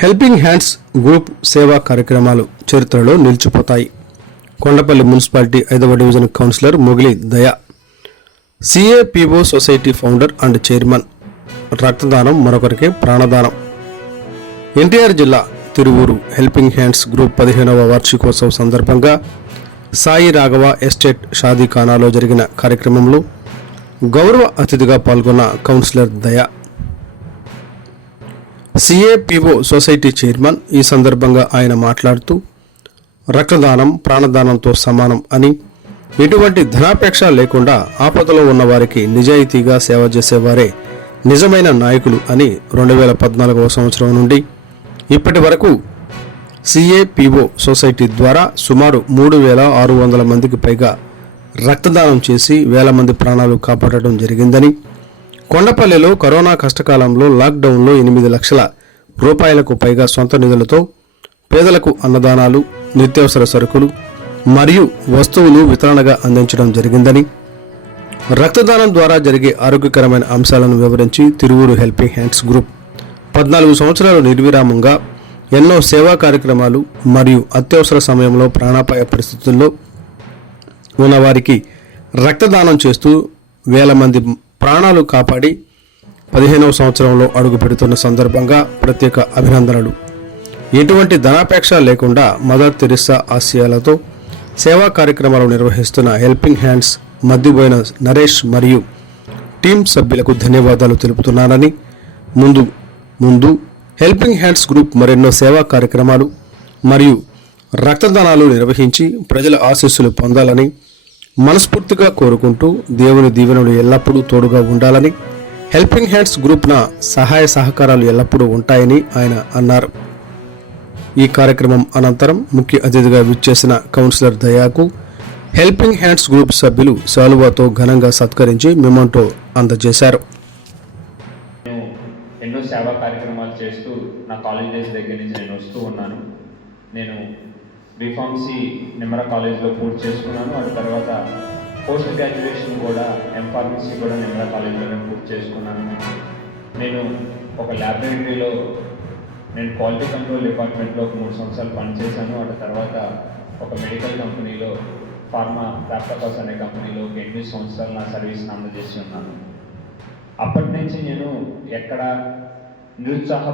Helping hands group సేవా కార్యక్రమాలు చరిత్రలో నిలిచిపోతాయి. కొండపల్లి మున్సిపాలిటీ 5వ డివిజన్ కౌన్సిలర్ మొగిలి దయా, సిఏపిఓ సొసైటీ ఫౌండర్ అండ్ చైర్మన్. రక్తదానం మరొకరికి ప్రాణదానం. ఎన్టీఆర్ జిల్లా తిరువూరు హెల్పింగ్ హ్యాండ్స్ గ్రూప్ 15వ వార్షికోత్సవం సందర్భంగా సాయి రాఘవ ఎస్టేట్ షాదీఖానాలో జరిగిన కార్యక్రమంలో గౌరవ అతిథిగా పాల్గొన్న కౌన్సిలర్ దయా, సిఏపిఓ సొసైటీ చైర్మన్. ఈ సందర్భంగా ఆయన మాట్లాడుతూ రక్తదానం ప్రాణదానంతో సమానం అని, ఎటువంటి ధనాపేక్ష లేకుండా ఆపదలో ఉన్న వారికి నిజాయితీగా సేవ చేసేవారే నిజమైన నాయకులు అని 2014వ సంవత్సరం నుండి ఇప్పటి వరకు సిఏపిఓ సొసైటీ ద్వారా సుమారు 3600 మందికి పైగా రక్తదానం చేసి వేల మంది ప్రాణాలు కాపాడటం జరిగిందని, కొండపల్లిలో కరోనా కష్టకాలంలో లాక్డౌన్లో 8 లక్షల రూపాయలకు పైగా సొంత నిధులతో పేదలకు అన్నదానాలు, నిత్యావసర సరుకులు మరియు వస్తువులు వితరణగా అందించడం జరిగిందని, రక్తదానం ద్వారా జరిగే ఆరోగ్యకరమైన అంశాలను వివరించి తిరువూరు హెల్పింగ్ హ్యాండ్స్ గ్రూప్ 14 సంవత్సరాలు నిర్విరామంగా ఎన్నో సేవా కార్యక్రమాలు మరియు అత్యవసర సమయంలో ప్రాణాపాయ పరిస్థితుల్లో ఉన్నవారికి రక్తదానం చేస్తూ వేల మంది ప్రాణాలు కాపాడి 15వ సంవత్సరంలో అడుగు పెడుతున్న సందర్భంగా ప్రత్యేక అభినందనలు. ఎటువంటి ధనాపేక్ష లేకుండా మదర్ తెరిసా ఆశయాలతో సేవా కార్యక్రమాలు నిర్వహిస్తున్న హెల్పింగ్ హ్యాండ్స్ మద్దిబోయిన నరేష్ మరియు టీం సభ్యులకు ధన్యవాదాలు తెలుపుతున్నానని, ముందు హెల్పింగ్ హ్యాండ్స్ గ్రూప్ మరెన్నో సేవా కార్యక్రమాలు మరియు రక్తదానాలు నిర్వహించి ప్రజల ఆశీస్సులు పొందాలని మనస్ఫూర్తిగా కోరుకుంటూ దేవుని దీవెనలు ఎల్లప్పుడూ తోడుగా ఉండాలని, హెల్పింగ్ హ్యాండ్స్ గ్రూప్న సహాయ సహకారాలు ఎల్లప్పుడూ ఉంటాయని ఆయన అన్నారు. ఈ కార్యక్రమం అనంతరం ముఖ్య అతిథిగా విచ్చేసిన కౌన్సిలర్ దయాకు హెల్పింగ్ హ్యాండ్స్ గ్రూప్ సభ్యులు శాలువాతో ఘనంగా సత్కరించి మెమోంటో అందజేశారు. ఎన్నో సేవా కార్యక్రమాలు చేస్తూ నా కాలేజ్ డేస్ దగ్గర నుంచి నేను వస్తూ ఉన్నాను. నేను బీఫార్మసీ నిమ్మర కాలేజ్లో పూర్తి చేసుకున్నాను. ఆ తర్వాత పోస్ట్ గ్రాడ్యుయేషన్ కూడా ఎంఫార్మసీ కూడా నిమ్మర కాలేజ్లోనే పూర్తి చేసుకున్నాను. నేను ఒక ల్యాబొరేటరీలో నేను క్వాలిటీ కంట్రోల్ డిపార్ట్మెంట్లో ఒక 3 సంవత్సరాలు పనిచేశాను. ఆ తర్వాత ఒక మెడికల్ కంపెనీలో ఫార్మా ల్యాప్టాపర్స్ అనే కంపెనీలో ఒక 8 సంవత్సరాలు నా సర్వీస్ని అందజేసి ఉన్నాను. అప్పటి నుంచి నేను ఎక్కడ నిరుత్సాహ